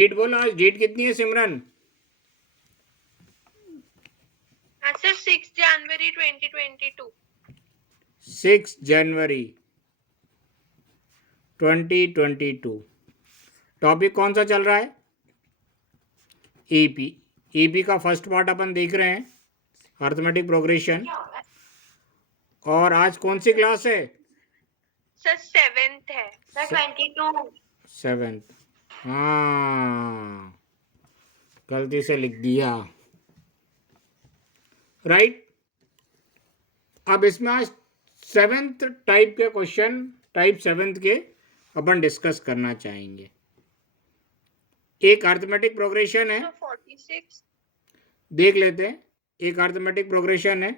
Date बोलो, आज date कितनी है सिमरन? सर 6 जनवरी 2022। 6 जनवरी 2022। टॉपिक कौन सा चल रहा है? ईपी। ईपी का फर्स्ट पार्ट अपन देख रहे हैं, अर्थमेटिक प्रोग्रेशन। और आज कौन सी क्लास है? सर 7th है सर 22। 7th। हाँ, गलती से लिख दिया। राइट। अब इसमें आज 7th टाइप के क्वेश्चन, टाइप 7th के अपन डिस्कस करना चाहेंगे। एक अर्थमेटिक प्रोग्रेशन है, 46। देख लेते हैं। एक अर्थमेटिक प्रोग्रेशन है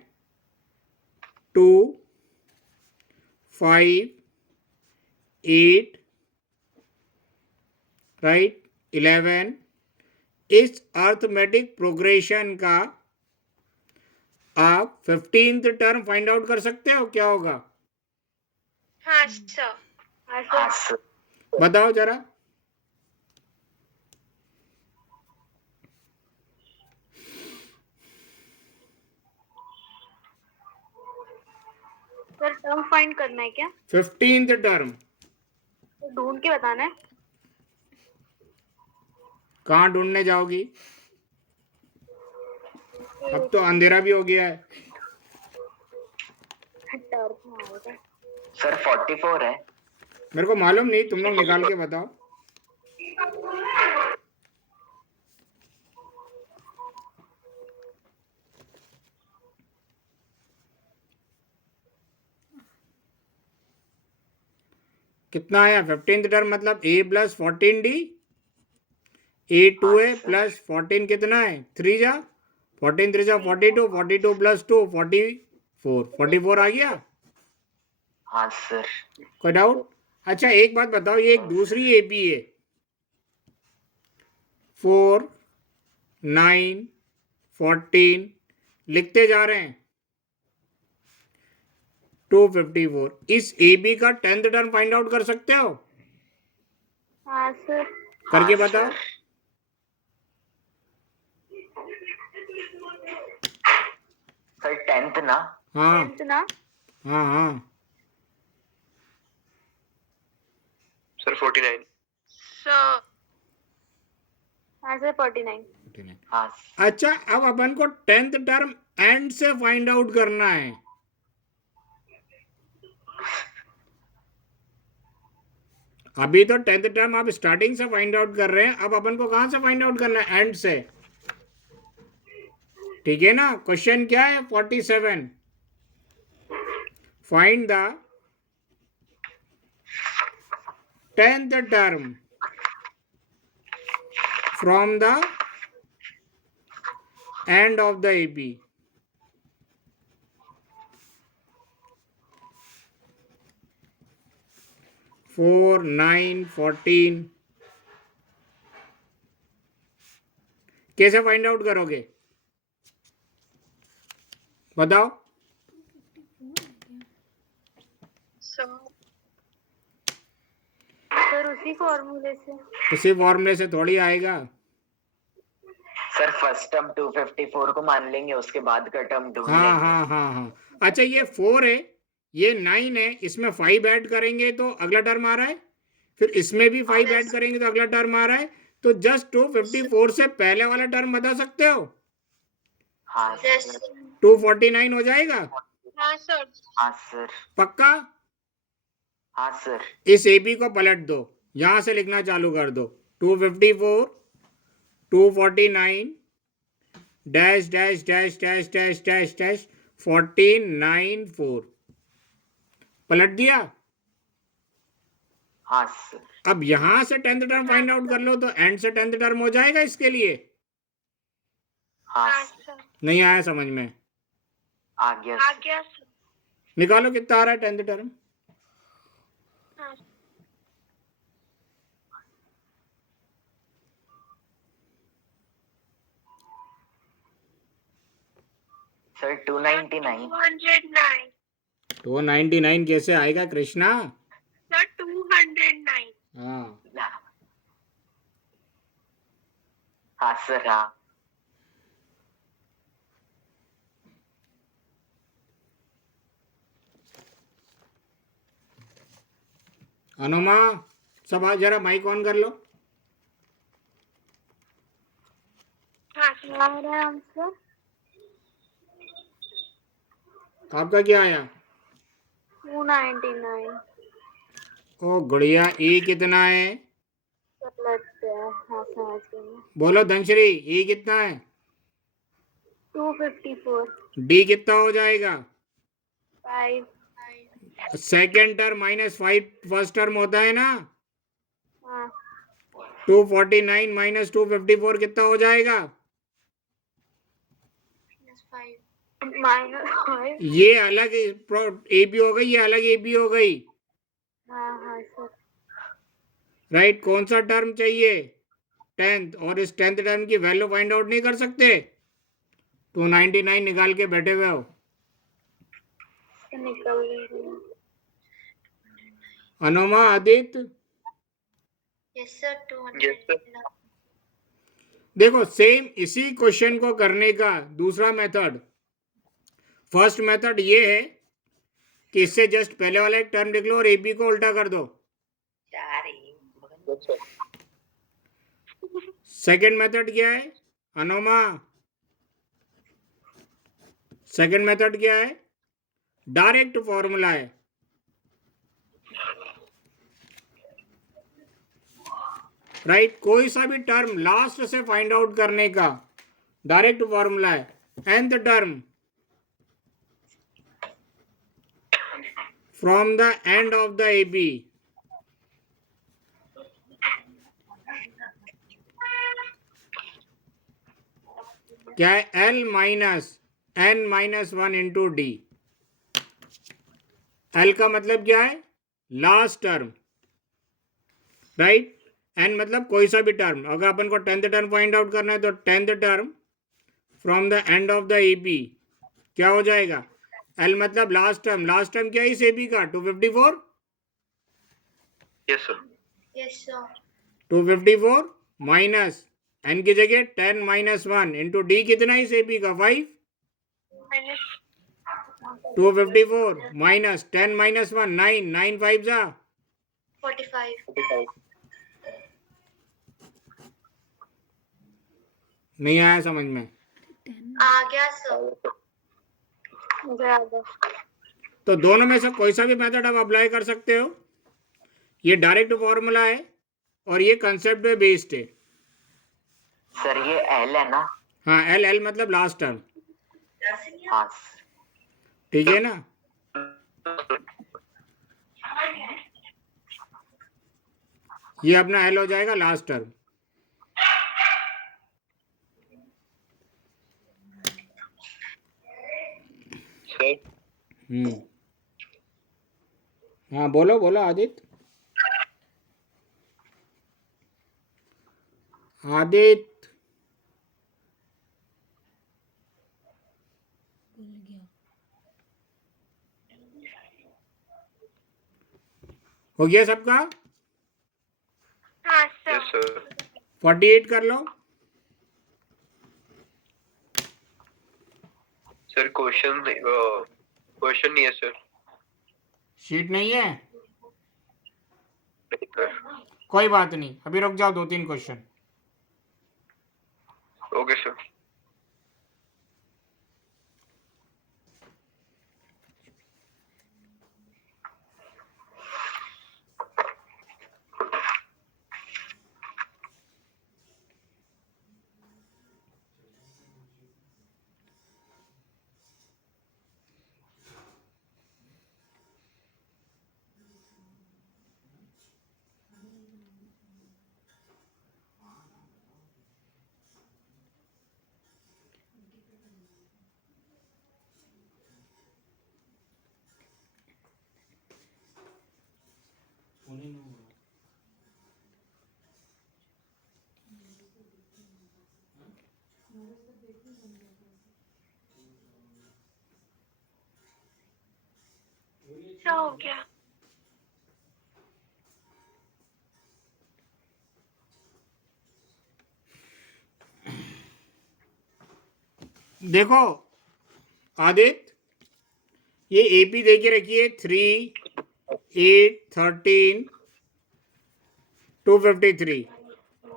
2, 5, 8, राइट, 11। इस अर्थमेटिक प्रोग्रेशन का आप 15th टर्म फाइंड आउट कर सकते हो, क्या होगा? हाँ सर। हाँ सर। बताओ जरा। सर टर्म फाइंड करना है क्या? 15th टर्म तो ढूंढ के बताना है। कहाँ ढूंढने जाओगी? अब तो अंधेरा भी हो गया है। सर 44 है। मेरे को मालूम नहीं, तुम लोग निकाल के बताओ। कितना आया 15th टर्म? मतलब a plus 14d, a2a plus 14 कितना है? 3 जा 14, 3 जा 42, 42 प्लस 2 44, 44 आ गया। हाँ सर। कोई डाउट? अच्छा एक बात बताओ, ये एक दूसरी एपी है 4, 9, 14, लिखते जा रहे हैं 254। इस एबी का 10th टर्म फाइंड आउट कर सकते हो? हाँ सर। करके बताओ। सर 10th ना? हाँ 10th ना? हाँ हाँ सर 49। सर हाँ सर 49। हाँ। अच्छा अब अपन को 10th टर्म एंड से फाइंड आउट करना है। अभी तो 10th टर्म आप स्टार्टिंग से फाइंड आउट कर रहे हैं, अब अपन को कहां से फाइंड आउट करना है? एंड से। ठीक है ना? क्वेश्चन क्या है? 47। Find the 10th term from the end of the AP. Four, 9, 14 कैसे फाइंड आउट करोगे बताओ? सर उसी फॉर्मूले से। उसी फॉर्मूले से थोड़ी आएगा। सर फर्स्ट टर्म 254 को मान लेंगे, उसके बाद का टर्म ढूंढ हाँ लेंगे। हाँ हाँ हाँ। अच्छा ये 4 है, ये 9 है, इसमें 5 ऐड करेंगे तो अगला टर्म आ रहा है, फिर इसमें भी 5 ऐड करेंगे तो अगला टर्म आ रहा है। तो जस्ट 254 से पहले वाला टर्म बता सकते हो? हाँ सर। 249 हो जाएगा। हाँ सर। हाँ सर। पक्का? हाँ सर। इस एबी को पलट दो, यहां से लिखना चालू कर दो। 254, 249 dash dash dash dash dash dash dash 1494। पलट दिया। हाँ सर। अब यहां से 10th टर्म फाइंड आउट कर लो तो एंड से 10th टर्म हो जाएगा इसके लिए। हाँ सर। नहीं आया समझ में? आ गया सर। निकालो कितना आ रहा है 10th टर्म। हाँ। सर 299। 209। 299 कैसे आएगा कृष्णा? सर 209। हाँ हाँ सर हाँ। अनुमा, सब आज जरा माइक ऑन कर लो। हाँ क्या आ रहा है आंसर? आपका क्या आया? 299। ओ गुड़िया, ई कितना है? सब लगता है। हाँ समझ गई। बोलो धनश्री, ई कितना है? 254। डी कितना हो जाएगा? 5। Second term minus 5 first term होता है ना। हाँ 249 माइनस 254 कितना हो जाएगा? -5। ये अलग एबी हो गई, ये अलग एबी हो गई। हाँ हाँ सर। राइट, कौन सा टर्म चाहिए? 10th। और इस 10th टर्म की वैल्यू फाइंड आउट नहीं कर सकते? 299 निकाल के बैठे हुए हो। तो निकल गई। अनुमा, आदित्य, यस सर 200। देखो सेम इसी क्वेश्चन को करने का दूसरा मेथड, फर्स्ट मेथड ये है कि इससे जस्ट पहले वाला एक टर्म लिख लो और एबी को उल्टा कर दो। सेकंड मेथड क्या है अनुमा? सेकंड मेथड क्या है? डायरेक्ट फॉर्मूला है। राइट, कोई सा भी टर्म लास्ट से फाइंड आउट करने का डायरेक्ट फॉर्मूला है। nth term from the end of the AP, क्या है? L minus n minus 1 into d. L का मतलब क्या है? Last term. राइट, एन मतलब कोई सा भी टर्म। अगर अपन को 10th टर्म फाइंड आउट करना है तो 10th term from the end of the AP क्या हो जाएगा? एल मतलब लास्ट टर्म। लास्ट टर्म क्या है इस एबी का? 254। Yes sir. Yes sir. 254 minus n की जगह 10 माइनस 1 इंटू डी कितना है इस एबी का? 5। 254 माइनस 10 माइनस 1 9, 9 5 जा 45। नहीं आया समझ में? आ गया सर। तो दोनों में से कोई सा भी मेथड आप अप्लाई कर सकते हो। ये डायरेक्ट फॉर्मूला है और ये कंसेप्ट पे बेस्ड है। सर ये एल है ना? हाँ, एल, एल मतलब लास्ट टर्म। हाँ ठीक है ना? ये अपना एल हो जाएगा लास्ट टर्म। हाँ बोलो बोलो आदित्य। आदित्य हो गया सबका? हाँ यस सर। सर। 48 कर लो। सर क्वेश्चन नहीं है सर। शीट नहीं है? नहीं सर। कोई बात नहीं, अभी रुक जाओ, 2-3 क्वेश्चन। Okay sir. क्या हो गया? देखो आदित्य, ये एपी दे के रखिए 3, 8, 13, 253।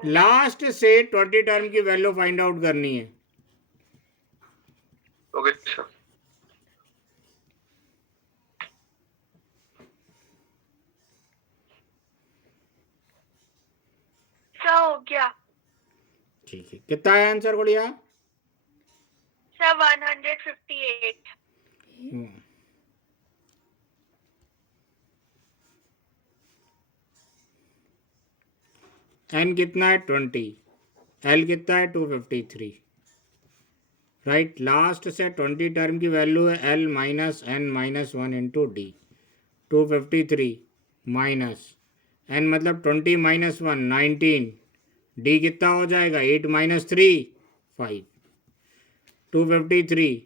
लास्ट से 20 टर्म की वैल्यू फाइंड आउट करनी है। Okay sir. सर हो गया ठीक है, कितना है आंसर बढ़िया? सर 158 एन कितना है 20, एल कितना है 253। राइट, लास्ट से 20 टर्म की वैल्यू है l minus n minus 1 into d. 253 minus n मतलब 20 माइनस 1 19, डी कितना हो जाएगा 8 माइनस 3 5। 253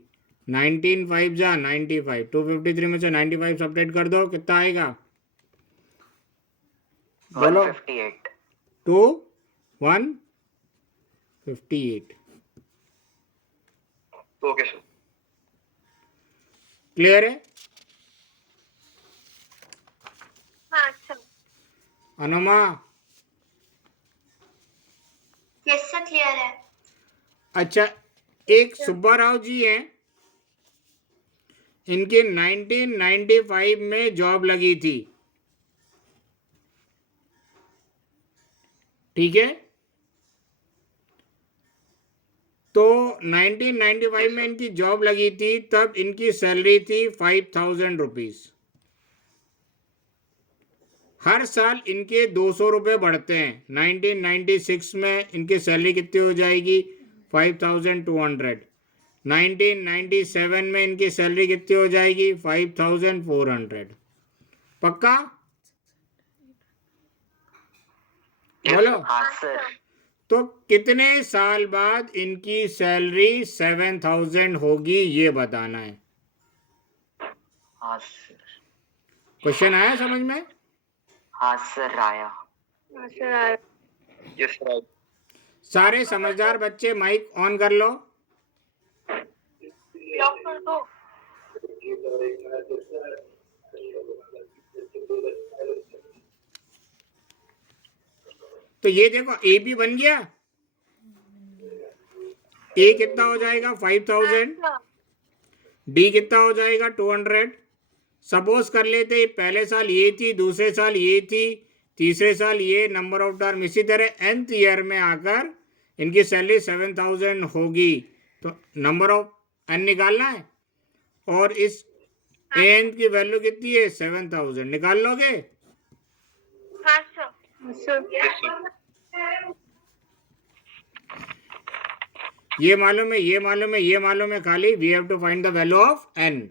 19 5 जा 95, 253 में से 95 सब्ट्रैक्ट कर दो, कितना आएगा बोलो? 158। 2 158। Okay sir. क्लियर है? हाँ सर अनुमा? यस सर क्लियर है अच्छा, एक सुब्बा राव जी हैं, इनके 1995 में जॉब लगी थी, ठीक है? तो 1995 में इनकी जॉब लगी थी, तब इनकी सैलरी थी 5000 रुपीज। हर साल इनके 200 रुपये बढ़ते हैं। 1996 में इनकी सैलरी कितनी हो जाएगी 5200। 1997 में इनकी सैलरी कितनी हो जाएगी 5400। पक्का बोलो? हाँ सर। तो कितने साल बाद इनकी सैलरी 7000 होगी, ये बताना है। हाँ सर। क्वेश्चन आया समझ में? हाँ सर आया। हाँ सर यस सर। सारे समझदार बच्चे माइक ऑन कर लो। लॉक कर दो तो ये देखो, ए बी बन गया। ए कितना हो जाएगा 5000, डी कितना हो जाएगा 200। सपोज कर लेते पहले साल ये थी, दूसरे साल ये थी, तीसरे साल ये, नंबर ऑफ टर्म इसी तरह nth ईयर में आकर इनकी सैलरी 7000 होगी। तो नंबर ऑफ एन निकालना है, और इस एन की वैल्यू कितनी है 7000, निकाल लोगे? हाँ सर ये मालूम है, ये मालूम है, ये मालूम है, खाली we have to find the value of n.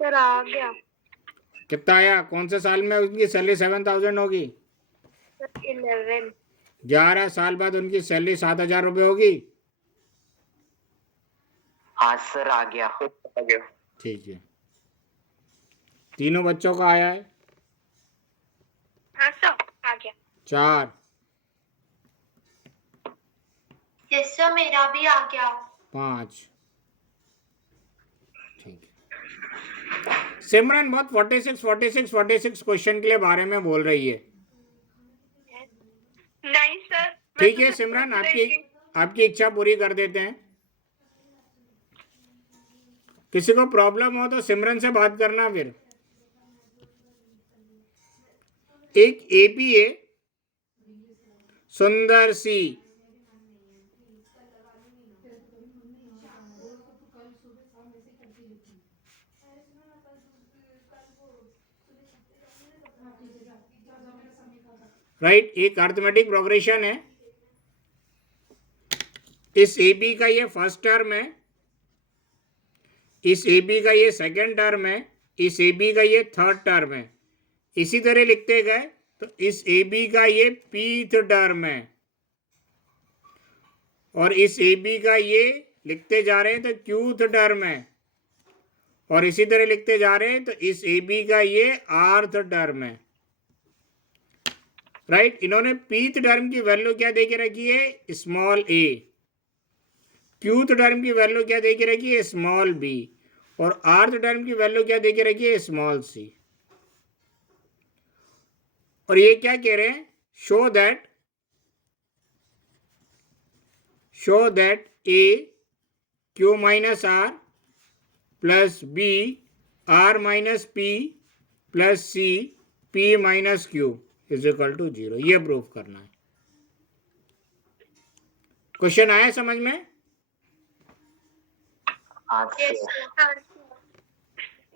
Sir आ गया कितना आया? कौन से साल में उनकी सैलरी 7000 होगी? सर 11 11 साल बाद उनकी सैलरी 7000 रुपये होगी। हाँ सर आ गया। आ गया। ठीक है, तीनों बच्चों का आया है। हाँ सर आ गया 4, यस सर मेरा भी आ गया 5। ठीक है, सिमरन बहुत 46 क्वेश्चन के लिए बारे में बोल रही है। नहीं सर ठीक है सिमरन, आपकी इच्छा पूरी कर देते हैं। किसी को प्रॉब्लम हो तो सिमरन से बात करना। फिर एक एपीए सुंदर सी राइट, एक अर्थमेटिक प्रोग्रेशन है। इस ए बी का ये फर्स्ट टर्म है, इस ए बी का ये सेकेंड टर्म है, इस ए बी का ये थर्ड टर्म है। इसी तरह लिखते गए तो इस ए बी का ये पीथ टर्म है, और इस ए बी का ये लिखते जा रहे हैं तो क्यूथ टर्म है, और इसी तरह लिखते जा रहे हैं तो इस ए बी का ये आर्थ टर्म है। राइट, इन्होंने पीथ टर्म की वैल्यू क्या दे के रखी है, स्मॉल ए। क्यूथ टर्म की वैल्यू क्या दे के रखी है, स्मॉल बी। और आर्थ टर्म की वैल्यू क्या दे के रखी है, स्मॉल सी। और ये क्या कह रहे हैं, show that a q minus r plus b r minus p plus c p minus q is equal to 0। ये प्रूफ करना है। क्वेश्चन आया समझ में? हाँ Yes, sir. sir.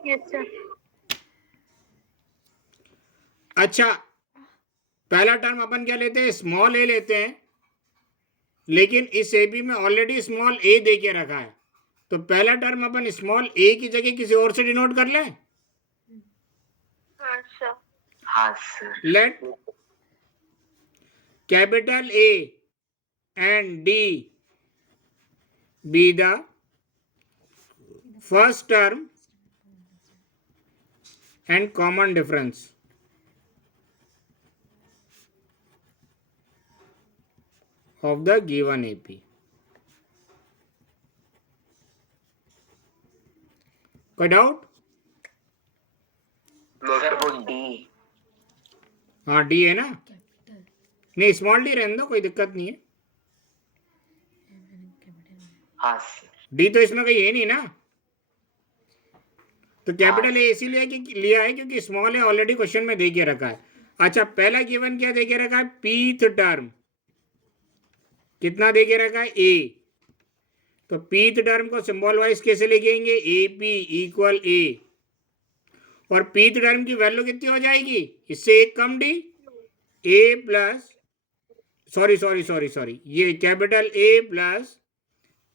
Yes, sir. अच्छा, पहला टर्म अपन क्या लेते हैं, स्मॉल ए लेते हैं, लेकिन इस ए बी में ऑलरेडी स्मॉल ए दे के रखा है, तो पहला टर्म अपन स्मॉल ए की जगह किसी और से डिनोट कर लें। हाँ, sir. हाँ sir. Let capital A and D be the first term and common difference of the given AP. कोई डाउट? सर वो डी। हाँ डी है ना, नहीं स्मॉल डी रहने दो, कोई दिक्कत नहीं है। हाँ सर। डी तो इसमें कहीं है नहीं ना, तो कैपिटल ए इसीलिए लिया है क्योंकि स्मॉल ए ऑलरेडी क्वेश्चन में दे के रखा है। अच्छा, पहला गिवन क्या दे के रखा है, पीथ टर्म कितना दे के रखा है, ए। तो पीथ टर्म को सिंबल वाइज कैसे लिखेंगे, ए पी इक्वल ए, और पीथ टर्म की वैल्यू कितनी हो जाएगी, इससे एक कम डी, ए प्लस सॉरी ये capital a plus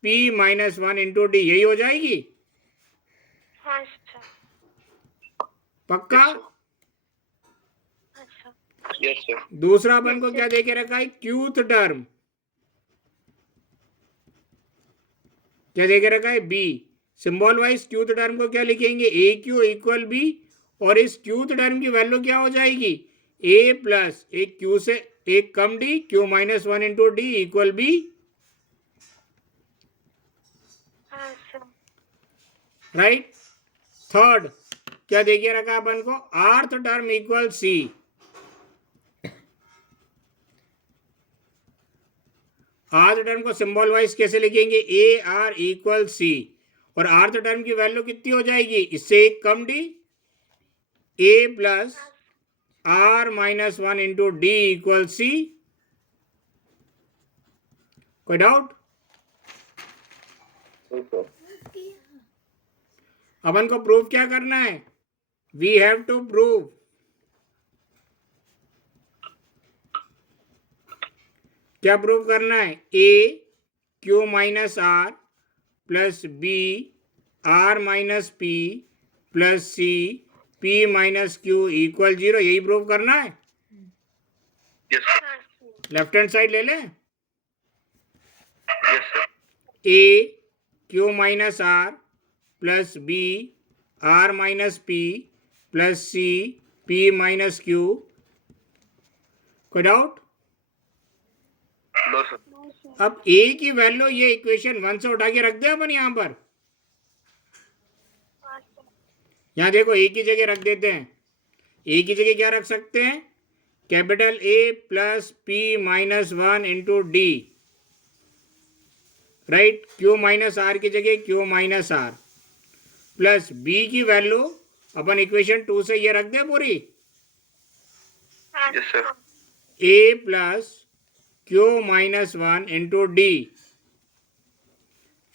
p minus 1 into D, यही हो जाएगी। हाँ, sir. पक्का? अच्छा. Yes sir. दूसरा अपन को क्या दे के रखा है, क्यूथ टर्म क्या दे के रखा है, बी। सिंबल वाइज क्यूथ टर्म को क्या लिखेंगे, ए क्यू इक्वल बी, और इस क्यूथ टर्म की वैल्यू क्या हो जाएगी, ए प्लस एक क्यू से एक कम d, q minus 1 into d equal b. हाँ, sir. राइट। थर्ड क्या दे के रखा अपन को, आर्थ टर्म इक्वल सी। आर्थ टर्म को सिंबल वाइज कैसे लिखेंगे, ए आर इक्वल सी, और आर्थ टर्म की वैल्यू कितनी हो जाएगी, इससे एक कम d, a plus r minus 1 into d equal c. कोई डाउट? अपन को प्रूव क्या करना है, वी हैव टू प्रूव क्या प्रूव करना है, a q minus r plus b r minus p plus c p minus q equal 0, यही प्रूव करना है। Yes sir. हाँ, sir. लेफ्ट हैंड साइड ले लें, yes sir. A q minus r plus b r minus p plus c p minus q. कोई doubt? No sir. No, sir. अब ए की value ये इक्वेशन 1 से उठा के रख दे अपन यहाँ पर, हाँ, sir. यहाँ देखो ए की जगह रख देते हैं। ए की जगह क्या रख सकते हैं, capital a plus p minus 1 into d, right. Q minus r की जगह q minus r plus b की वैल्यू अपन इक्वेशन 2 से ये रख दे पूरी, हाँ, yes sir. sir. A plus q minus 1 into d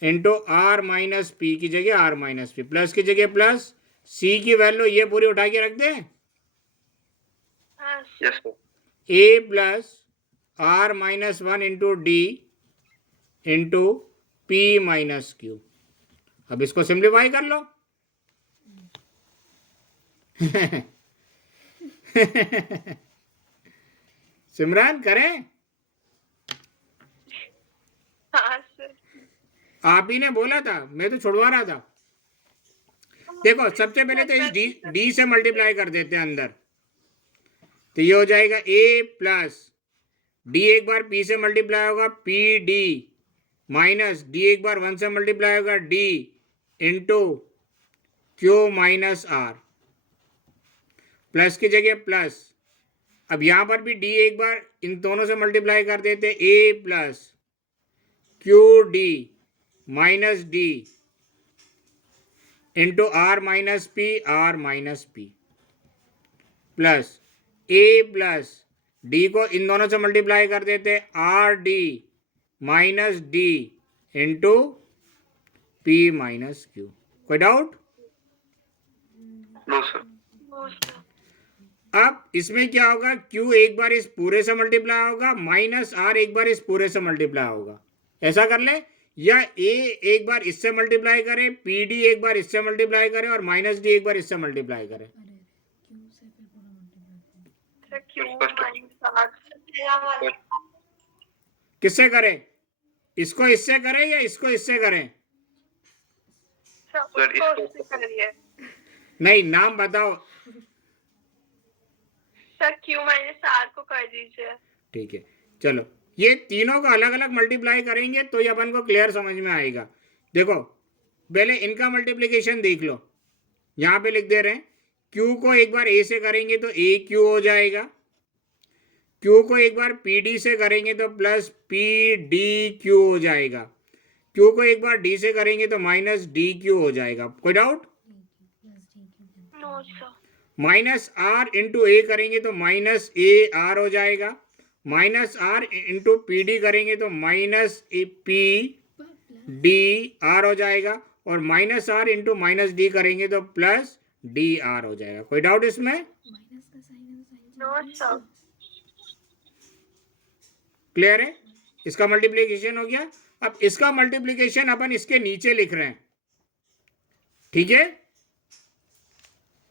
into r minus p की जगह आर माइनस पी, प्लस की जगह प्लस, सी की वैल्यू ये पूरी उठा के रख दे। हाँ, sir. Yes sir. A plus r minus one into d into p minus q. अब इसको सिंप्लीफाई कर लो। सिमरन करें? हाँ सर। आप ही ने बोला था, मैं तो छुड़वा रहा था। देखो सबसे पहले तो इस डी से मल्टीप्लाई कर देते हैं अंदर, तो ये हो जाएगा ए प्लस डी एक बार पी से मल्टीप्लाई होगा पी डी माइनस डी एक बार वन से मल्टीप्लाई होगा d into q minus r, plus की जगह प्लस। अब यहां पर भी डी एक बार इन दोनों से मल्टीप्लाई कर देते, a plus q d minus d into r minus p plus a plus d को इन दोनों से मल्टीप्लाई कर देते, r d minus d into p minus q. कोई doubt? No sir. No sir. अब इसमें क्या होगा, Q एक बार इस पूरे से मल्टीप्लाई होगा माइनस R एक बार इस पूरे से मल्टीप्लाई होगा। ऐसा कर ले, या A एक बार इससे मल्टीप्लाई करे, PD एक बार इससे मल्टीप्लाई करे और माइनस D एक बार इससे मल्टीप्लाई करे। सर क्यू माइनस किससे करें? इसको इससे करें या इसको इससे करें? सर उसको करिए। नहीं, नाम बताओ। सर क्यू माइनस आर को कर दीजिए। ठीक है, चलो ये तीनों को अलग अलग मल्टीप्लाई करेंगे तो ये अपन को क्लियर समझ में आएगा। देखो पहले इनका मल्टीप्लिकेशन देख लो, यहाँ पे लिख दे रहे हैं। Q को एक बार A से करेंगे तो ए क्यू हो जाएगा, Q को एक बार पी डी से करेंगे तो प्लस पी डी क्यू हो जाएगा, Q को एक बार D से करेंगे तो माइनस डी क्यू हो जाएगा। कोई doubt? No sir. Minus r into a करेंगे तो माइनस ए आर हो जाएगा, minus r into p d करेंगे तो माइनस पी डी आर हो जाएगा, और minus r into minus d करेंगे तो प्लस डी आर हो जाएगा। कोई डाउट इसमें? No sir. क्लियर है? इसका मल्टीप्लिकेशन हो गया। अब इसका मल्टीप्लिकेशन अपन इसके नीचे लिख रहे हैं, ठीक है?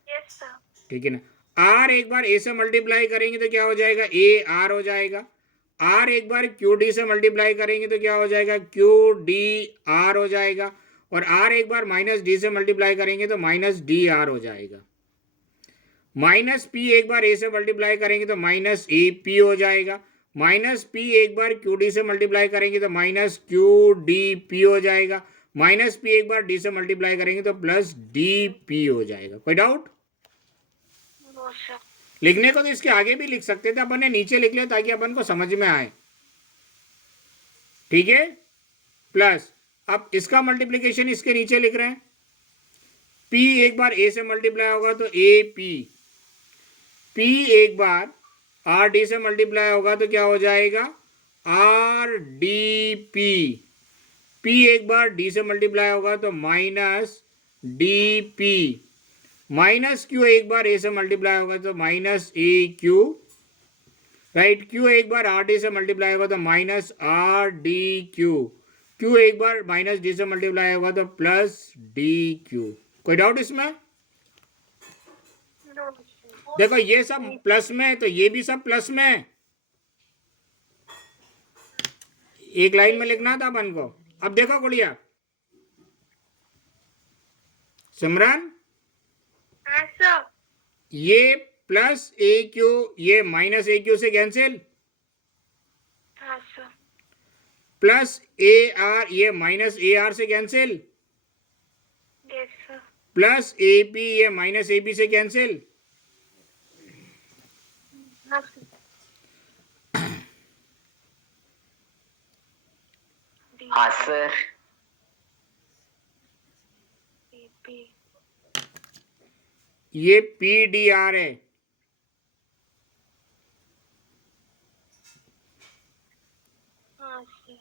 Yes sir. ठीक है ना। आर एक बार ए से मल्टीप्लाई करेंगे तो क्या हो जाएगा, ए आर हो जाएगा। आर एक बार क्यू डी से मल्टीप्लाई करेंगे तो क्या हो जाएगा, क्यू डी आर हो जाएगा। और आर एक बार माइनस डी से मल्टीप्लाई करेंगे तो माइनस डी आर हो जाएगा। माइनस पी एक बार ए से मल्टीप्लाई करेंगे तो माइनस ए पी हो जाएगा। माइनस पी एक बार क्यू डी से मल्टीप्लाई करेंगे तो माइनस क्यू डी पी हो जाएगा। माइनस पी एक बार डी से मल्टीप्लाई करेंगे तो प्लस डी पी हो जाएगा। कोई डाउट? No sir. लिखने को तो इसके आगे भी लिख सकते थे, अपन ने नीचे लिख लिया ताकि अपन को समझ में आए, ठीक है? प्लस अब इसका मल्टीप्लिकेशन इसके नीचे लिख रहे हैं। P एक बार A से मल्टीप्लाई होगा तो ए पी, P एक बार आर डी से मल्टीप्लाई होगा तो क्या हो जाएगा, आर डी पी। P एक बार D से मल्टीप्लाई होगा तो minus D P. Minus Q एक बार A से मल्टीप्लाई होगा तो माइनस ए क्यू, राइट? Q एक बार आर डी से मल्टीप्लाई होगा तो minus R D Q. Q एक बार माइनस डी से मल्टीप्लाई होगा तो प्लस डी क्यू। कोई डाउट इसमें? नो। देखो ये सब प्लस में है तो ये भी सब प्लस में है। एक लाइन में लिखना था अपन को। अब देखो गुड़िया, सिमरन, हाँ सर। ये प्लस ए क्यू ये माइनस ए क्यू से कैंसिल, हाँ सर। प्लस ए आर ये माइनस ए आर से cancel, yes sir. Plus A P ये माइनस ए पी से कैंसिल। हाँ सर। हाँ सर। ये पी डी आर है। हाँ सर।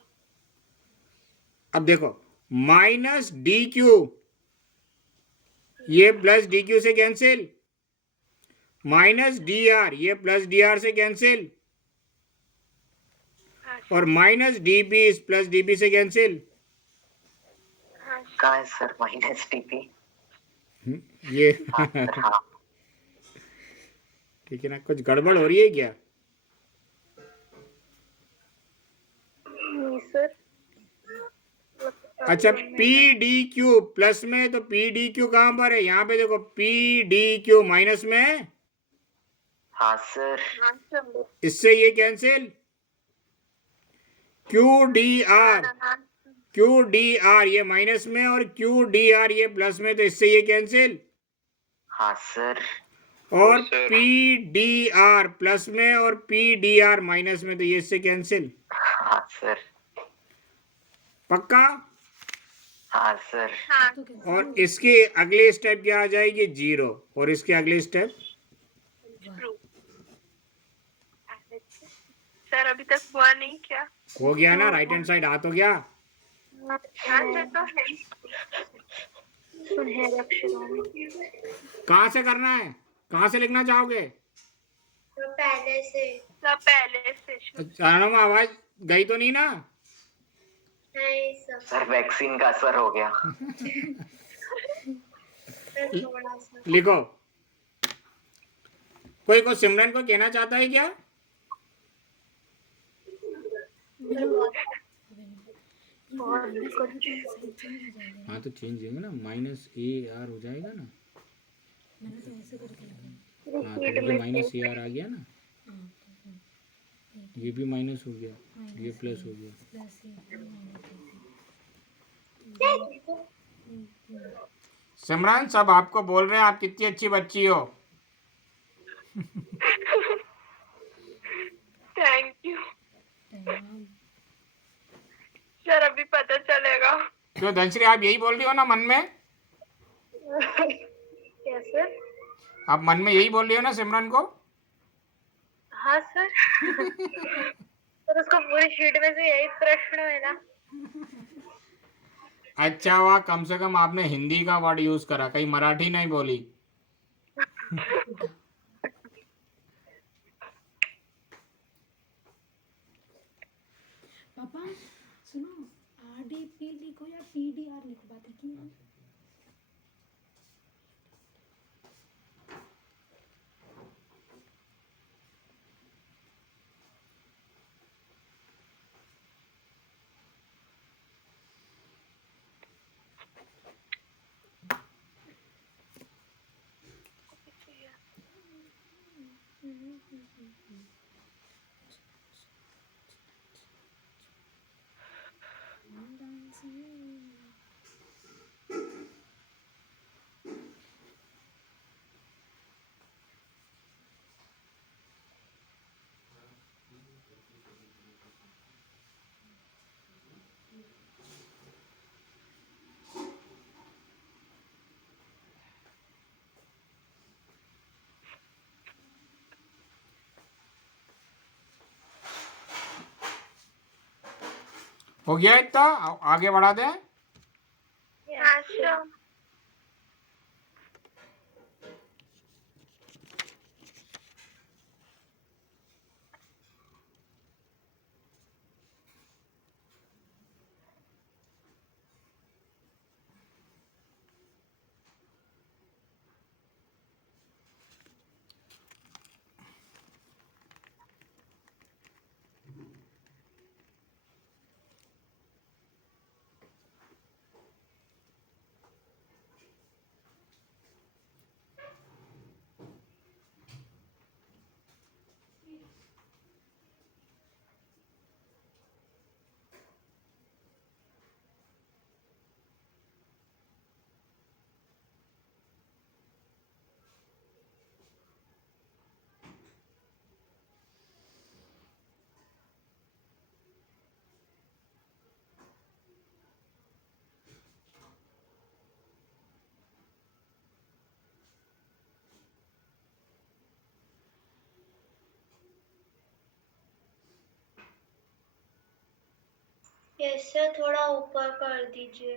अब देखो माइनस डी क्यू ये प्लस डी क्यू से कैंसिल, माइनस डी आर ये प्लस डी आर से कैंसिल, और minus D P plus D P से कैंसिल। हाँ कहाँ है सर माइनस टीपी? ये हाँ सर हाँ। ठीक है ना, कुछ गड़बड़ हो रही है क्या? नहीं सर। अच्छा, पी डी क्यू प्लस में है तो पी डी क्यू कहाँ पर है? यहाँ पे देखो, पी डी क्यू माइनस में है, हाँ सर। हाँ सर। इससे ये कैंसिल। क्यू डी आर, हाँ क्यू डी आर ये माइनस में और क्यू डी आर ये प्लस में, तो इससे ये कैंसिल। हाँ सर। और पी डी आर प्लस में और पी डी आर माइनस में, तो ये इससे कैंसिल। हाँ सर। पक्का? हाँ सर। हाँ और इसके अगले स्टेप क्या आ जाएगी? जीरो। और इसके अगले स्टेप सर अभी तक हुआ नहीं क्या? हो गया ना, राइट हैंड साइड आ तो गया। हाँ सर तो है। सुनहरे अक्षरों में। कहाँ से करना है, कहाँ से लिखना चाहोगे? तो पहले से। तो पहले से। चरणों में आवाज गई तो नहीं ना? नहीं सर। सर वैक्सीन का असर हो गया। सर थोड़ा सा। लिखो। कोई को सिमरन को कहना चाहता है क्या? हाँ तो चेंज होगा ना, माइनस ए आर हो जाएगा ना। हाँ तो ये माइनस ए आर आ गया ना, ये भी माइनस हो गया, ये प्लस हो गया। सिमरन सब आपको बोल रहे हैं आप कितनी अच्छी बच्ची हो। Thank you sir. अभी पता चलेगा। तो धनश्री आप यही बोल रही हो ना मन में? क्या सर? आप मन में यही बोल रही हो ना सिमरन को? हाँ सर। सर उसको पूरी शीट में से यही प्रश्न है ना। अच्छा हुआ कम से कम आपने हिंदी का वर्ड यूज करा, कहीं मराठी नहीं बोली। पापा सुनो, आरडीपी लिखो या पीडीआर लिखो, बात की है। हो गया इतना, आगे बढ़ा दें। हाँ सर। इससे थोड़ा ऊपर कर दीजिए।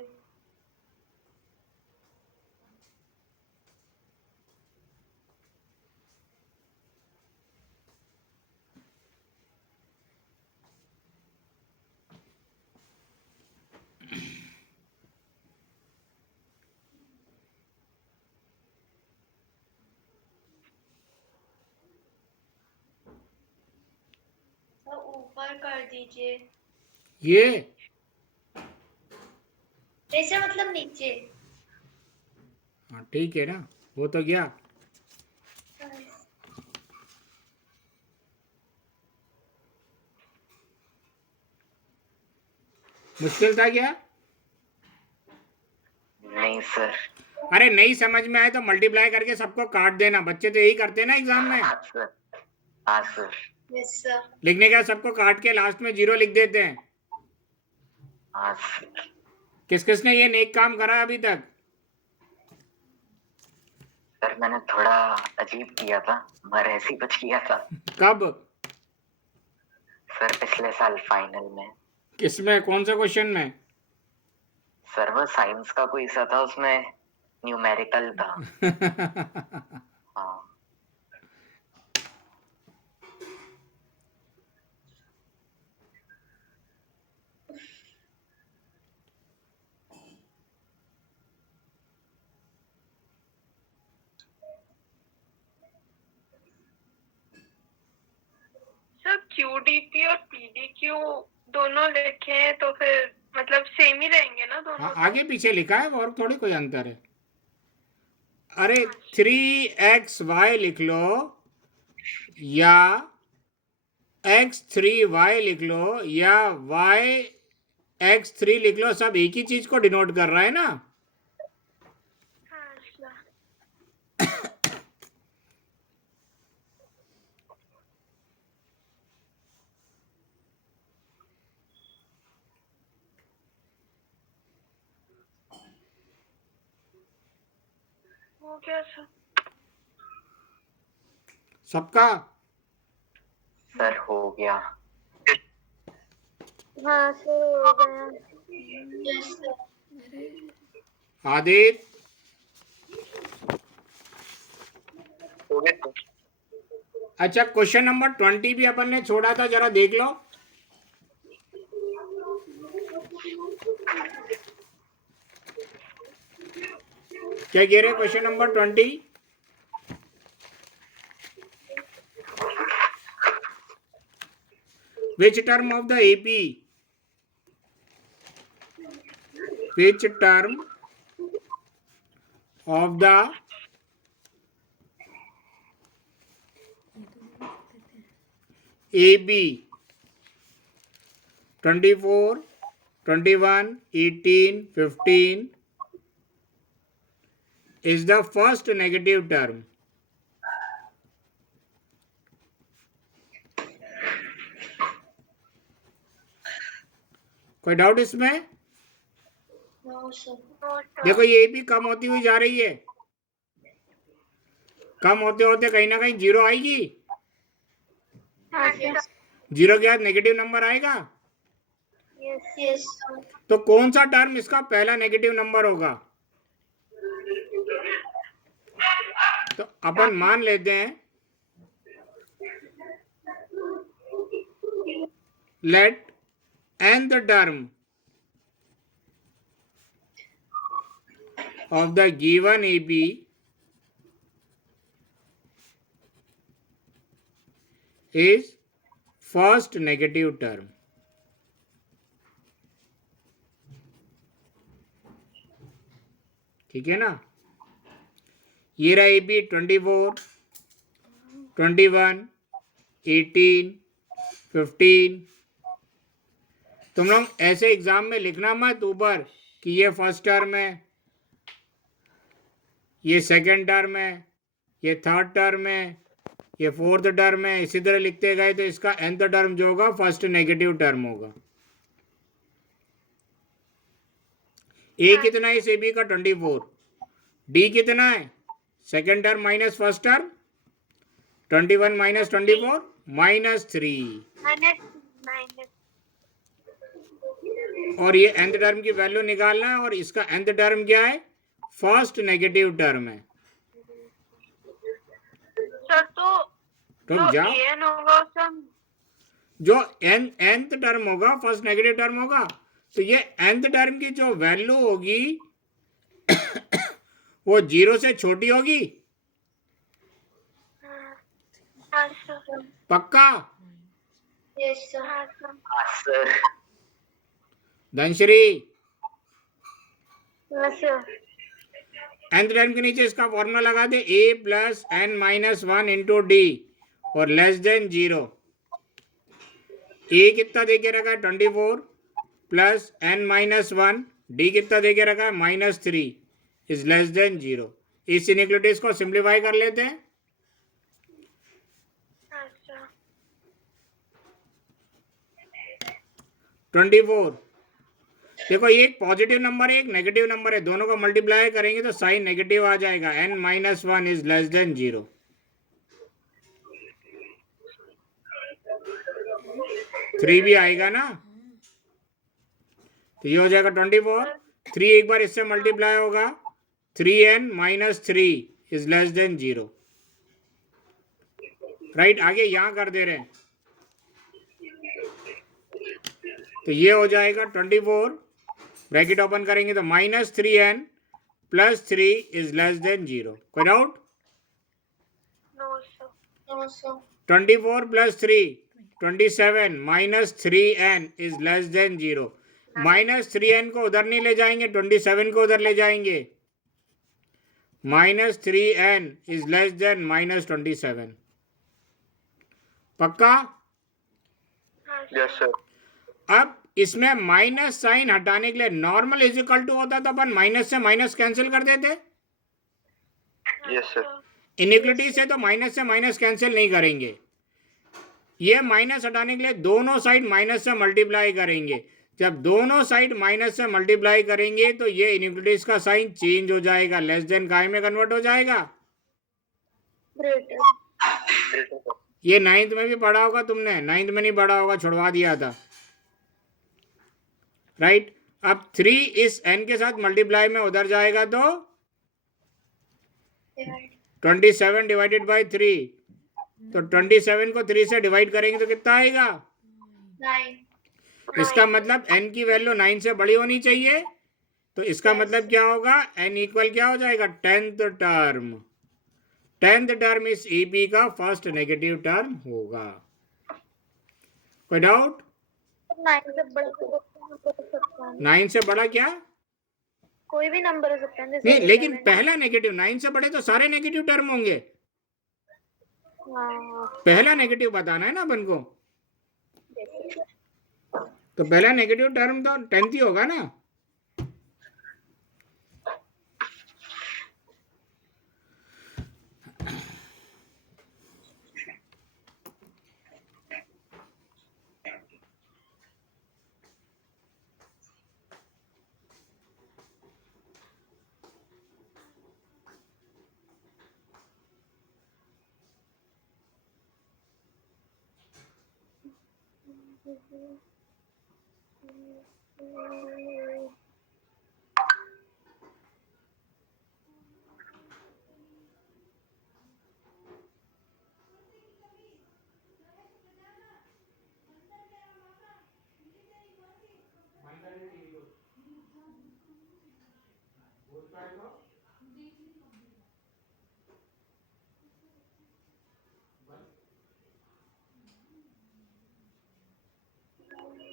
ऊपर कर दीजिए। ये ऐसे मतलब नीचे। हाँ ठीक है ना, वो तो गया। मुश्किल था क्या? नहीं सर। अरे नहीं समझ में आए तो मल्टीप्लाई करके सबको काट देना, बच्चे तो यही करते हैं ना एग्जाम में। हाँ सर। हाँ सर। Yes sir. लिखने का सबको काट के लास्ट में 0 लिख देते हैं। हाँ सर। किस किसने ये नेक काम करा अभी तक? सर मैंने थोड़ा अजीब किया था, मगर ऐसे ही कुछ किया था कब? सर, पिछले साल फाइनल में। किसमें, कौन से क्वेश्चन में? सर वो साइंस का कोई सा था, उसमें न्यूमेरिकल था। हाँ सर QDP और PDQ दोनों लिखे हैं तो फिर मतलब सेम ही रहेंगे ना दोनों? हाँ, आगे पीछे लिखा है और थोड़ी कोई अंतर है। अरे 3xy लिख लो या x3y लिख लो या yx3 लिख लो, सब एक ही चीज को डिनोट कर रहा है ना। हाँ सर। हो गया सर। सबका? सर हो गया। हाँ सर हो गया। Yes sir. आदित्य हो गया। अच्छा, क्वेश्चन नंबर 20 भी अपन ने छोड़ा था, जरा देख लो। क्या कह रहे question number 20? Which term of the AP? Which term of the AB 24, 21, 18, 15 is the first negative term? कोई डाउट इसमें? No sir. देखो ये भी कम होती हुई जा रही है, कम होते होते कहीं ना कहीं 0 आएगी। हाँ सर। 0 के बाद नेगेटिव नंबर आएगा। Yes yes. तो कौन सा टर्म इसका पहला नेगेटिव नंबर होगा? तो अपन मान लेते हैं, late nth term of the given AB is first negative term. ठीक है ना? ये रहा AB 24, 21, 18, 15। तुम लोग ऐसे एग्जाम में लिखना मत ऊपर कि ये फर्स्ट टर्म है, ये सेकंड टर्म है, ये थर्ड टर्म है, ये फोर्थ टर्म है। इसी तरह लिखते गए तो इसका nth टर्म जो होगा फर्स्ट नेगेटिव टर्म होगा। ए कितना है इस AB का? 24। डी कितना है? Second term minus first term, 21 minus 24 -3। और ये nth टर्म की वैल्यू निकालना है, और इसका nth टर्म क्या है? फर्स्ट नेगेटिव टर्म है। सर तो रुक जा, एन होगा सर। जो nth टर्म होगा फर्स्ट नेगेटिव टर्म होगा, तो ये nth टर्म की जो वैल्यू होगी वो 0 से छोटी होगी। हाँ सर। पक्का? Yes sir. हाँ सर। हाँ sir. Dhanashree, yes sir. nth term के नीचे इसका फॉर्मूला लगा दे, a plus n minus one into D और लेस देन 0। ए कितना दे के रखा है 24 plus n minus one, D कितना दे के रखा है -3 इज लेस देन 0। इस इनइक्वालिटीज को सिंप्लीफाई कर लेते हैं। हाँ सर। 24, देखो ये एक पॉजिटिव नंबर है एक नेगेटिव नंबर है, दोनों को मल्टीप्लाई करेंगे तो साइन नेगेटिव आ जाएगा, n minus one is less than 0। 3 भी आएगा ना, तो ये हो जाएगा 24। 3 एक बार इससे मल्टीप्लाई होगा, 3n minus 3 is less than 0। Right, आगे यहां कर दे रहे हैं, तो ये हो जाएगा 24, ब्रैकेट ओपन करेंगे तो -3n plus 3 is less than 0। कोई doubt? No sir. No sir. 24 plus 3 27 minus 3n is less than 0। -3n को उधर नहीं ले जाएंगे, 27 को उधर ले जाएंगे, -3n इज लेस देन -27। पक्का? Yes sir. अब इसमें माइनस साइन हटाने के लिए नॉर्मल इज इक्वल टू होता तो अपन माइनस से माइनस कैंसिल कर देते। Yes sir. इनइक्वालिटी से तो माइनस से माइनस कैंसिल नहीं करेंगे, ये माइनस हटाने के लिए दोनों साइड माइनस से मल्टीप्लाई करेंगे। जब दोनों साइड माइनस से मल्टीप्लाई करेंगे तो ये इनइक्वालिटीज का साइन चेंज हो जाएगा, लेस देन काय में कन्वर्ट हो जाएगा। ग्रेटर। ये 9th में भी पढ़ा होगा तुमने, 9th में नहीं पढ़ा होगा, छुड़वा दिया था। राइट, अब 3 इस n के साथ मल्टीप्लाई में उधर जाएगा तो 27 डिवाइडेड बाई 3, तो 27 को 3 से डिवाइड करेंगे तो कितना आएगा 9। इसका मतलब n की वैल्यू 9 से बड़ी होनी चाहिए, तो इसका मतलब क्या होगा, n इक्वल क्या हो जाएगा 10th टर्म। 10th टर्म इस EP का फर्स्ट नेगेटिव टर्म होगा। कोई डाउट? 9 से बड़ा 9 से बड़ा क्या? कोई भी नंबर हो सकता है। नहीं, लेकिन पहला नेगेटिव, 9 से बड़े तो सारे नेगेटिव टर्म होंगे, पहला नेगेटिव बताना है ना अपन को, तो पहला नेगेटिव टर्म तो 10th ही होगा ना।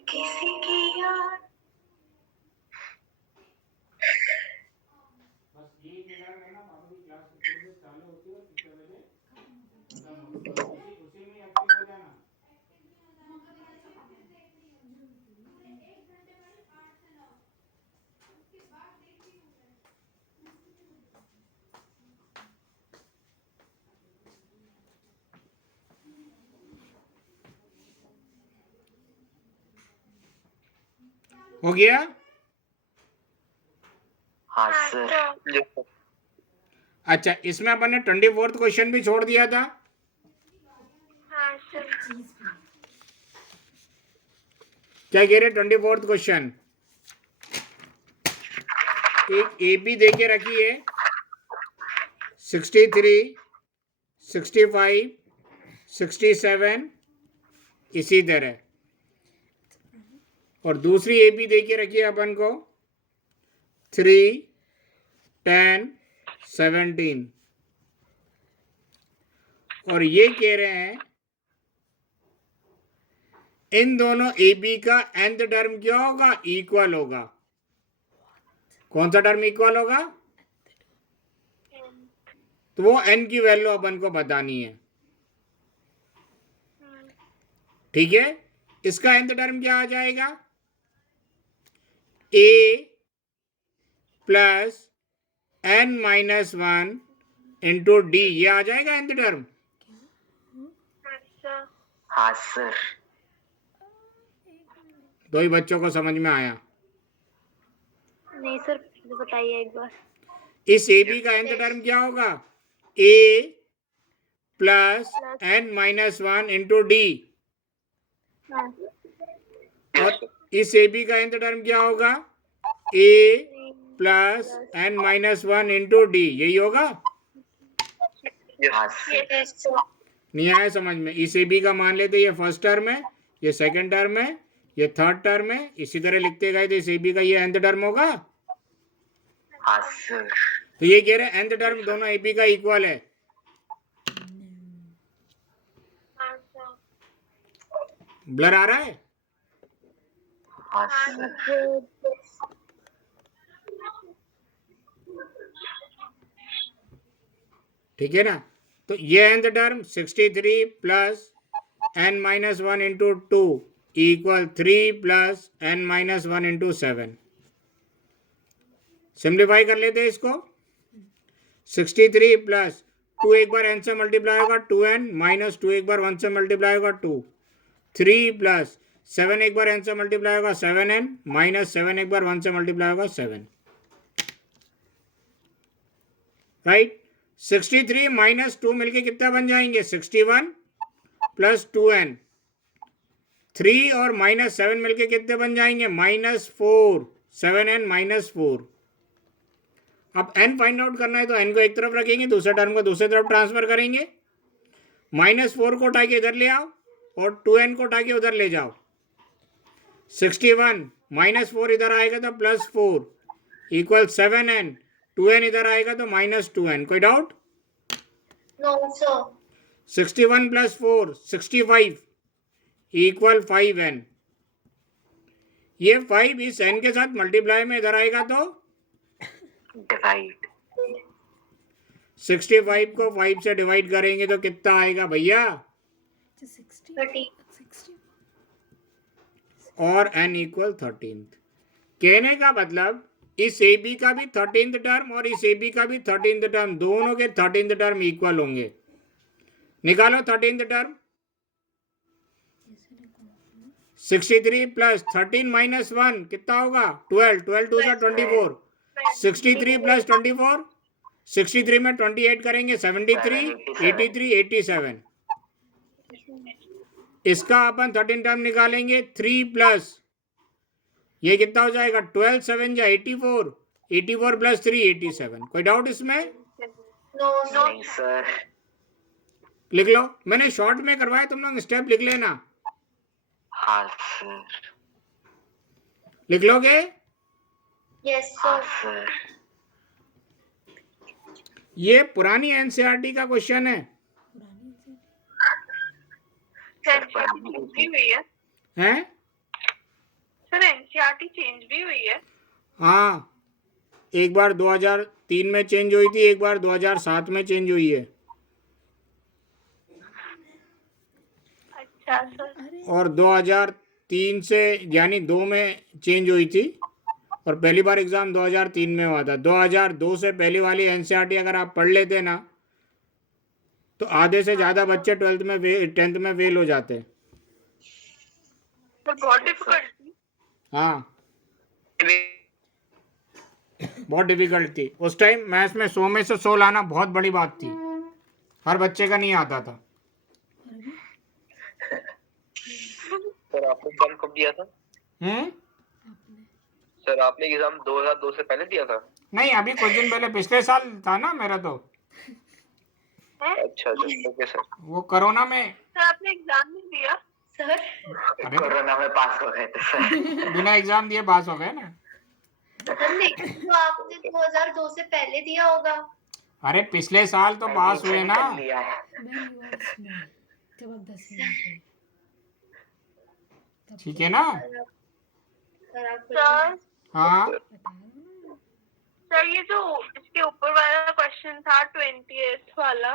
किसी की याद बस ये इंतजार करना, पापा की क्लास कितने बजे चालू होती है और कितने बजे खत्म होती है, उसी में एक्टिव हो जाना। हो गया? हाँ सर। अच्छा, इसमें अपन ने 24th क्वेश्चन भी छोड़ दिया था। हाँ सर। क्या कह रहे 24th क्वेश्चन? एक AP दे के रखी है 63, 65, 67 इसी तरह, और दूसरी AP दे के रखी है अपन को 3, 10, 17, और ये कह रहे हैं इन दोनों ए बी का nth टर्म क्या होगा? इक्वल होगा। कौन सा टर्म इक्वल होगा? तो वो n की वैल्यू अपन को बतानी है। ठीक है, इसका nth टर्म क्या आ जाएगा? a plus n minus 1 into D, ये आ जाएगा nth टर्म। अच्छा हाँ सर। दो ही बच्चों को समझ में आया। नहीं सर, बताइए एक बार। इस ए बी का nth टर्म क्या होगा? a plus n minus 1 into D. हाँ, और इस ए बी का nth टर्म क्या होगा? a plus n minus 1 into D, यही होगा। हाँ सर। Yes sir. नहीं आया समझ में? इस ए बी का मान लेते ये फर्स्ट टर्म है, ये सेकंड टर्म है, ये थर्ड टर्म है, इसी तरह लिखते गए तो इस ए बी का ये nth टर्म होगा। हाँ सर। तो ये कह रहे हैं nth टर्म दोनों ए बी का इक्वल है। ब्लर आ रहा है? हाँ सर। ठीक है ना? तो ये nth term 63 plus n minus 1 into 2 equal 3 plus n minus 1 into 7। Simplify कर लेते हैं इसको। 63 प्लस 2 एक बार n से मल्टीप्लाई होगा 2n, माइनस 2 एक बार 1 से मल्टीप्लाई होगा 2, 3 प्लस 7 एक बार n से मल्टीप्लाई होगा 7n, माइनस 7 एक बार 1 से मल्टीप्लाई होगा 7। राइट? 63 माइनस 2 मिलके कितना बन जाएंगे? 61 प्लस 2n। 3 और माइनस 7 मिलके कितने बन जाएंगे? Minus 4, 7n minus 4। अब n फाइंड आउट करना है तो n को एक तरफ रखेंगे, दूसरे टर्म को दूसरी तरफ ट्रांसफर करेंगे। माइनस 4 को उठा के इधर ले आओ और 2n को उठा के उधर ले जाओ। 61 माइनस 4 इधर आएगा तो प्लस 4 इक्वल 7n, 2n इधर आएगा तो माइनस 2n। कोई doubt? No sir. 61 plus 4 65 equal 5n। ये 5 इस n के साथ मल्टीप्लाई में इधर आएगा तो डिवाइड। 65 को 5 से डिवाइड करेंगे तो कितना आएगा भैया? 30। और n इक्वल 13। कहने का मतलब इस ए बी का भी 13th टर्म और इस ए बी का भी 13th टर्म, दोनों के 13th टर्म इक्वल होंगे। निकालो 13th टर्म। 63 प्लस 13 माइनस 1 कितना होगा? 12, 12 टू 24। 63 प्लस 24, 63 में 28 करेंगे 73, 83, 87। इसका अपन 13 टर्म निकालेंगे। 3 प्लस ये कितना हो जाएगा? 12 7 जा 84, 84 प्लस 3 87। कोई डाउट इसमें? नो नहीं सर। लिख लो, मैंने शॉर्ट में करवाया, तुम लोग स्टेप लिख लेना। हाँ सर। लिख लोगे? यस हाँ सर। सर। ये पुरानी एनसीईआरटी का क्वेश्चन है। सर चेंज भी हुई है। हैं? सर एनसीईआरटी चेंज भी हुई है। हाँ, एक बार 2003 में चेंज हुई थी, एक बार 2007 में चेंज हुई है। अच्छा सर। और 2003 से यानी 2 में चेंज हुई थी और पहली बार एग्ज़ाम 2003 में हुआ था। 2002 से पहली वाली एनसीईआरटी अगर आप पढ़ लेते ना तो आधे से ज़्यादा बच्चे 10th में फेल हो जाते। बहुत डिफिकल्ट थी। हाँ, बहुत डिफिकल्ट थी उस टाइम। मैथ्स में 100 में से 100 लाना बहुत बड़ी बात थी, हर बच्चे का नहीं आता था। सर आपने एग्जाम कब दिया था? हम्म? सर आपने एग्जाम 2002 से पहले दिया था? नहीं, अभी कुछ दिन पहले, पिछले साल था ना मेरा तो। अच्छा अच्छा, ओके सर। वो कोरोना में। सर आपने एग्जाम नहीं दिया? सर अरे कोरोना में पास हो गए थे सर। बिना एग्जाम दिए पास हो गए ना। लेकिन तो आपने 2002 से पहले दिया होगा। अरे पिछले साल तो पास हुए ना। लिया है। जब आप 10 में थे। ठीक है ना? सर आप सर हाँ, सर ये जो इसके ऊपर वाला क्वेश्चन था 28th वाला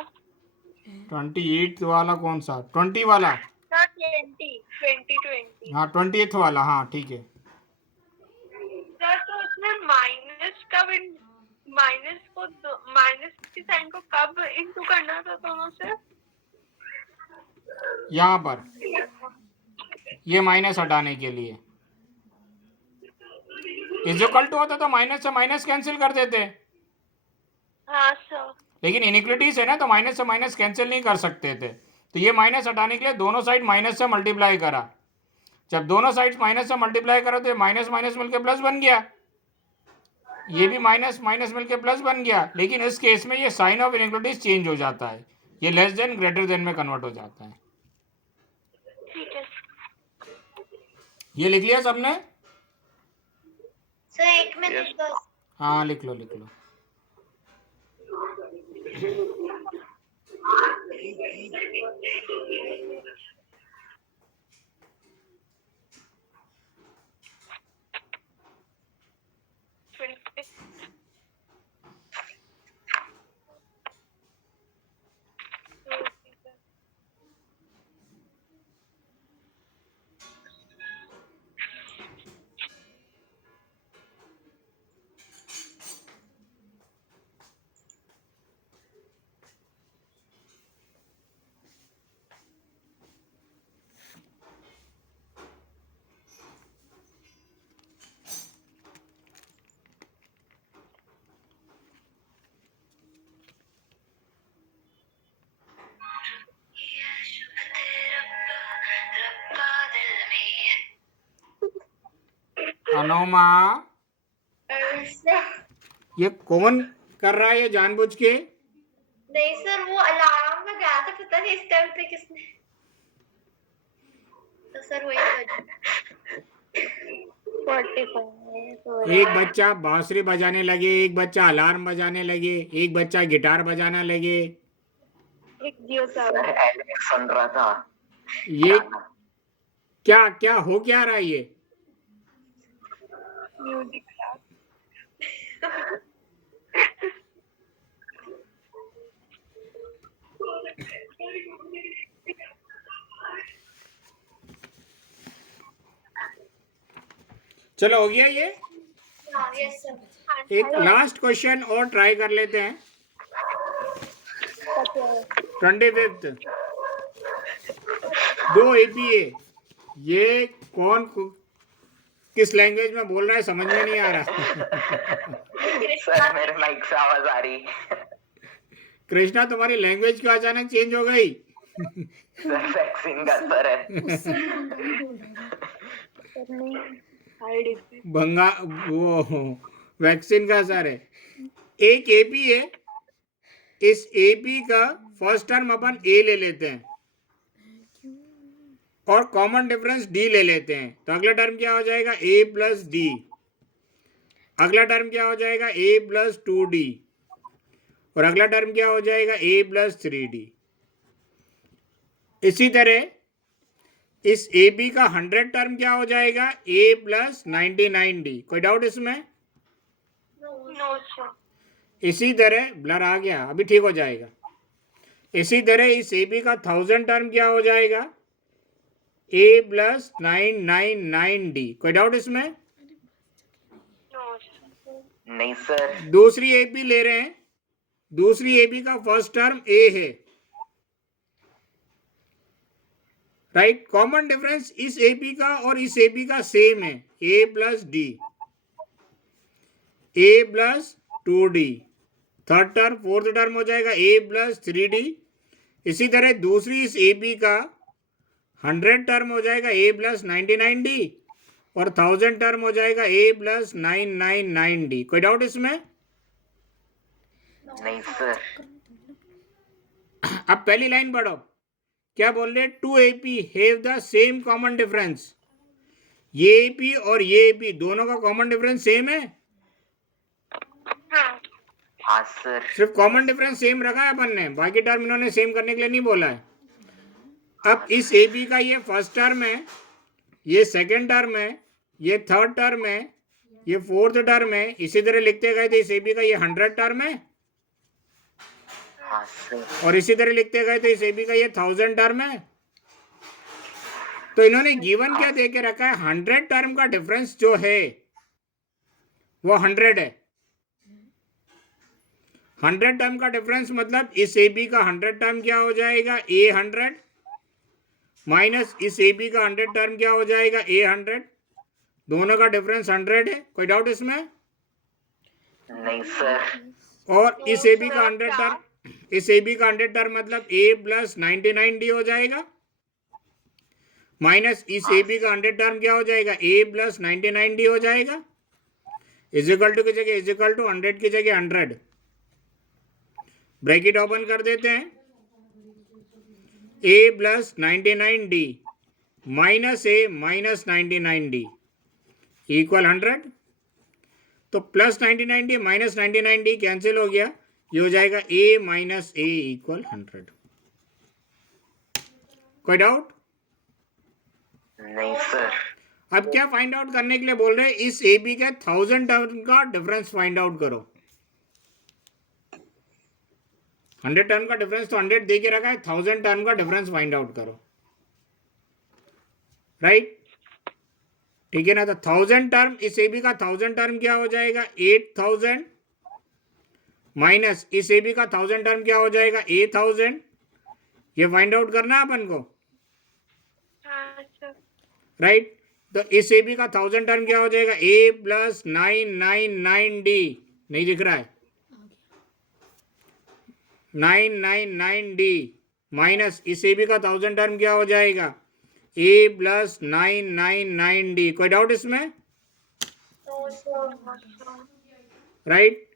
28 वाला कौन सा? 20 वाला? सर 20 हाँ, 20th वाला, हाँ ठीक है। सर तो उसमें माइनस की साइन को कब इंटू करना था दोनों से? यहाँ पर ये माइनस हटाने के लिए इक्वल टू होता तो माइनस से माइनस कैंसिल कर देते, हाँ सर। लेकिन इनइक्विटीज है ना तो माइनस से माइनस कैंसिल नहीं कर सकते थे, तो ये माइनस हटाने के लिए दोनों साइड माइनस से मल्टीप्लाई करा। जब दोनों साइड माइनस से मल्टीप्लाई करा तो ये माइनस माइनस मिलकर प्लस बन गया, ये भी माइनस माइनस मिलकर प्लस बन गया। लेकिन इस केस में ये साइन ऑफ इनइक्विटीज चेंज हो जाता है, ये लेस देन ग्रेटर देन में कन्वर्ट हो जाता है। ठीक है ये लिख लिया सबने? सर एक मिनट बस। हाँ लिख लो लिख लो। अनुमा, ये कौन कर रहा है ये जानबूझ के? नहीं सर, वो अलार्म में गया था, पता नहीं इस टाइम पे किसने। तो सर वही एक बच्चा बांसुरी बजाने लगे, एक बच्चा अलार्म बजाने लगे, एक बच्चा गिटार बजाना लगे। एक जियो सर एलेक्स सुन रहा था। ये क्या क्या हो क्या रहा है ये? म्यूजिक चलो हो गया ये। Yes sir. एक लास्ट क्वेश्चन और ट्राई कर लेते हैं। 25th, दो एपीए, ये कौन किस लैंग्वेज में बोल रहा है समझ में नहीं आ रहा। सर मेरे माइक से आवाज आ रही। कृष्णा तुम्हारी लैंग्वेज क्यों अचानक चेंज हो गई? सर वैक्सीन का असर है। उससे बंगाली बोल रहा है। बंगा वो वैक्सीन का असर है। एक एपी है, इस एपी का फर्स्ट टर्म अपन ए ले लेते हैं और कॉमन डिफरेंस डी ले लेते हैं, तो अगला टर्म क्या हो जाएगा? A plus D. अगला टर्म क्या हो जाएगा? A plus 2d। और अगला टर्म क्या हो जाएगा? A plus 3d। इसी तरह इस ए बी का 100 टर्म क्या हो जाएगा? A plus 99d। कोई डाउट इसमें? No sir. इसी तरह ब्लर आ गया, अभी ठीक हो जाएगा। इसी तरह इस ए बी का 1000 टर्म क्या हो जाएगा? A plus 999d। कोई डाउट इसमें? No sir. नहीं सर। दूसरी ए बी ले रहे हैं, दूसरी ए बी का फर्स्ट टर्म ए है, राइट। कॉमन डिफरेंस इस ए बी का और इस ए बी का सेम है, a plus d, a plus 2d। Third term fourth term हो जाएगा ए प्लस 3d। इसी तरह दूसरी इस ए बी का 100 टर्म हो जाएगा ए प्लस 99d और 1000 टर्म हो जाएगा ए प्लस 999d। कोई डाउट इसमें? नहीं सर। अब पहली लाइन पढ़ो, क्या बोल रहे? Two AP have the same common difference. ये एपी और ये एपी दोनों का कॉमन डिफरेंस सेम है। हाँ हाँ सर। सिर्फ कॉमन डिफरेंस सेम रखा है अपन ने, बाकी टर्म इन्होंने सेम करने के लिए नहीं बोला है। अब इस ए बी का ये फर्स्ट टर्म है ये सेकंड टर्म है, ये थर्ड टर्म है, ये फोर्थ टर्म है, इसी तरह लिखते गए थे इस AB का ये 100 टर्म है, हाँ सर, और इसी तरह लिखते गए थे इस AB का ये 1000 टर्म है। तो इन्होंने गिवन क्या दे के रखा है, 100 टर्म का डिफरेंस जो है वो 100 है। 100 टर्म का डिफरेंस मतलब इस AB का 100 टर्म क्या हो जाएगा, A100 माइनस इस AB का 100 टर्म क्या हो जाएगा, A100। दोनों का डिफरेंस 100 है, कोई डाउट इसमें? नहीं सर, और इस AB का 100 टर्म, इस AB का 100 टर्म मतलब A प्लस 99D हो जाएगा, माइनस इस AB का 100 टर्म क्या हो जाएगा, A प्लस 99D हो जाएगा, इज इक्वल टू की जगह इज इक्वल टू 100 की जगह 100। ब्रैकेट ओपन कर देते हैं, A plus 99D minus A minus 99D equal 100। तो plus 99D minus 99D cancel हो गया, ये हो जाएगा A माइनस A इक्वल 100। कोई डाउट? नहीं सर, अब क्या फाइंड आउट करने के लिए बोल रहे हैं, इस AB के 1000 टर्म का डिफरेंस फाइंड आउट करो। 100 टर्म का डिफरेंस तो 100 दे के रखा है, 1000 टर्म का डिफरेंस फाइंड आउट करो, राइट? ठीक है ना? तो 1000 टर्म, इस AB का 1000 टर्म क्या हो जाएगा, 8000 माइनस इस AB का 1000 टर्म क्या हो जाएगा, 8000। ये फाइंड आउट करना है अपन को, हाँ सर, राइट? तो इस AB का 1000 टर्म क्या हो जाएगा, A प्लस 999D, नहीं दिख रहा है, 999D माइनस इस AB का 1000 टर्म क्या हो जाएगा, A प्लस 999D। कोई डाउट इसमें? राइट?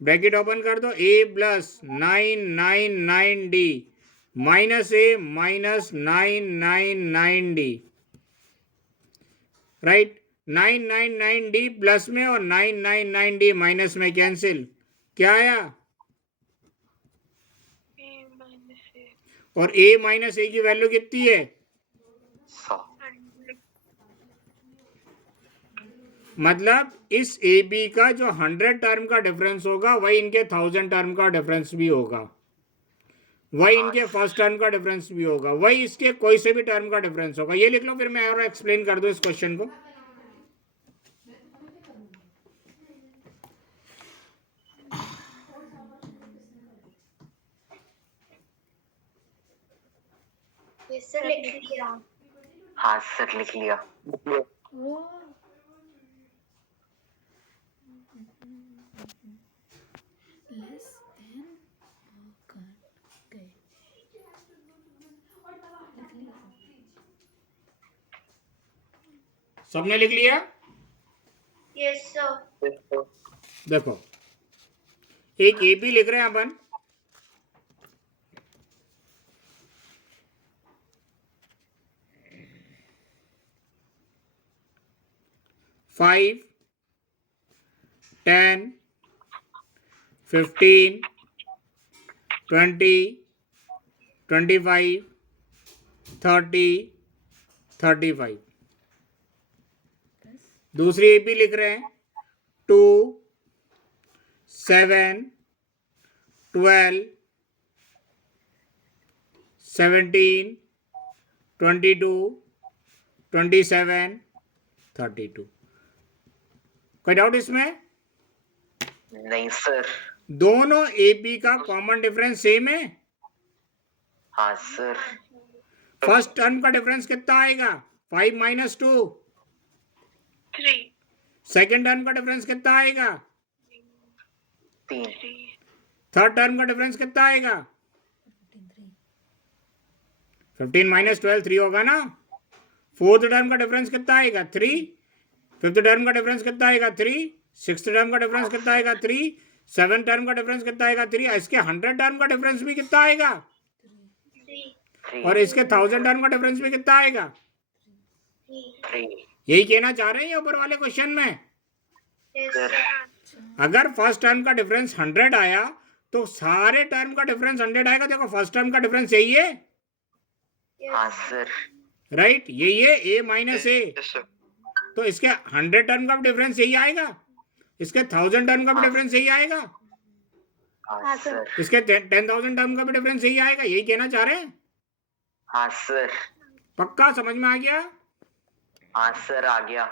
ब्रैकेट ओपन कर दो, A plus 999D minus A minus 999D, right? 999D plus में और 999D माइनस में कैंसिल, क्या आया? A minus A, और A माइनस A की वैल्यू कितनी है, 100। 100, मतलब इस AB का जो 100 टर्म का डिफरेंस होगा वही इनके 1000 टर्म का डिफरेंस भी होगा, वही इनके फर्स्ट टर्म का डिफरेंस भी होगा, वही इसके कोई से भी टर्म का डिफरेंस होगा। ये लिख लो, फिर मैं और एक्सप्लेन कर दूं इस क्वेश्चन को। सर लिख लिया। हाँ सर, लिख लिया। ओ लेस देन कर गए, लिख लिया। सबने लिख लिया? Yes sir. देखो, एक AB लिख रहे हैं अपन, फाइव 10 15 20 25 30 35। दूसरी AB लिख रहे हैं 2 7 12 17 22 27 32। कोई डाउट इसमें? नहीं सर। दोनों AB का कॉमन डिफरेंस सेम है। हाँ सर। फर्स्ट टर्म का डिफरेंस कितना आएगा, 5 माइनस 2। 3, सेकेंड टर्म का डिफरेंस कितना आएगा, 3। 3, थर्ड टर्म का डिफरेंस कितना आएगा, 15 माइनस 12 3 होगा ना। फोर्थ टर्म का डिफरेंस कितना आएगा, 3। फिफ्थ टर्म का डिफरेंस कितना आएगा, 3। सिक्स्थ टर्म का डिफरेंस कितना आएगा, 3। सेवन टर्म का डिफरेंस कितना आएगा, 3। इसके 100 टर्म का डिफरेंस भी कितना आएगा, 3। और इसके 1000 टर्म का डिफरेंस भी कितना आएगा। 3। यही कहना चाह रहे हैं ये ऊपर वाले क्वेश्चन में। सर। अगर फर्स्ट टर्म का डिफरेंस 100 आया तो सारे टर्म का डिफरेंस 100 आएगा। देखो फर्स्ट टर्म का डिफरेंस यही है, हाँ सर। राइट, यही है a minus a. Yes sir. तो इसके 100 टर्म का भी डिफरेंस यही आएगा, इसके 1000 टर्म का भी डिफरेंस यही आएगा, हाँ सर। इसके 10,000 टर्म का भी डिफरेंस यही आएगा। यही कहना चाह रहे हैं? हाँ सर। पक्का समझ में आ गया? हाँ सर, आ गया।